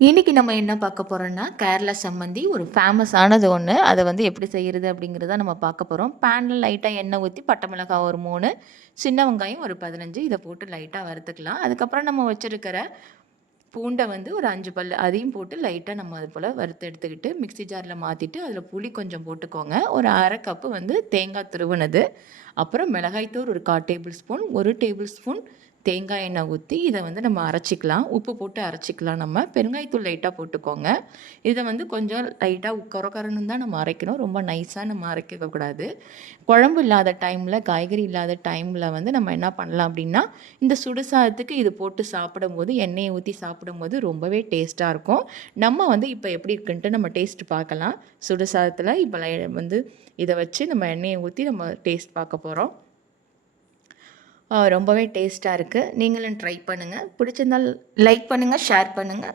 இன்னைக்கு நம்ம என்ன பார்க்க போறோம்னா, கேரளா சம்மந்தி ஒரு ஃபேமஸானது ஒண்ணு. அத வந்து எப்படி செய்றது அப்படிங்கிறத நம்ம பார்க்க போறோம். பேன்ல லைட்டா எண்ணெய் ஊத்தி, பட்டை மிளகாய் ஒரு 3, சின்ன வெங்காயம் ஒரு 15 இத போட்டு லைட்டா வறுத்துக்கலாம். அதுக்கப்புறம் நம்ம வச்சிருக்கிற பூண்ட வந்து ஒரு 5 பல்லு அதையும் போட்டு லைட்டா நம்ம அது போல வறுத்து எடுத்துக்கிட்டு, மிக்ஸி ஜார்ல மாத்திட்டு, அதில புளி கொஞ்சம் போட்டுக்கோங்க. ஒரு 1/2 கப்பு வந்து தேங்காய் துருவுனது. அப்புறம் மிளகாய்த்தூள் ஒரு 1/4 டேபிள் ஸ்பூன், 1 டேபிள் ஸ்பூன் தேங்காய் எண்ணெய் ஊத்தி, இத வந்து நம்ம அரைச்சிக்கலாம். உப்பு போட்டு அரைச்சிக்கலாம் நம்ம. பெருங்காயத்தூள் லைட்டா போட்டுக்கோங்க. இத வந்து கொஞ்சம் லைட்டா கொர கொரன்னு தான் நம்ம அரைக்கணும். ரொம்ப நைஸா நம்ம அரைக்க கூடாது. குழம்பு இல்லாத டைம்ல, காய்கறி இல்லாத டைம்ல வந்து நம்ம என்ன பண்ணலாம் அப்படின்னா, இந்த சுடு சாதத்துக்கு இது போட்டு சாப்பிடும்போது, எண்ணெய ஊத்தி சாப்பிடும்போது ரொம்பவே டேஸ்ட்டா இருக்கும். நம்ம வந்து இப்ப எப்படி இருக்குன்ட்டு நம்ம டேஸ்ட் பார்க்கலாம். சுடு சாதத்தில இப்ப வந்து இத வச்சு நம்ம எண்ணெய ஊத்தி நம்ம டேஸ்ட் பார்க்க போறோம். ரொம்பவே டேஸ்ட்டா இருக்கு. நீங்களும் ட்ரை பண்ணுங்க. பிடிச்சிருந்தால் லைக் பண்ணுங்க, ஷேர் பண்ணுங்க.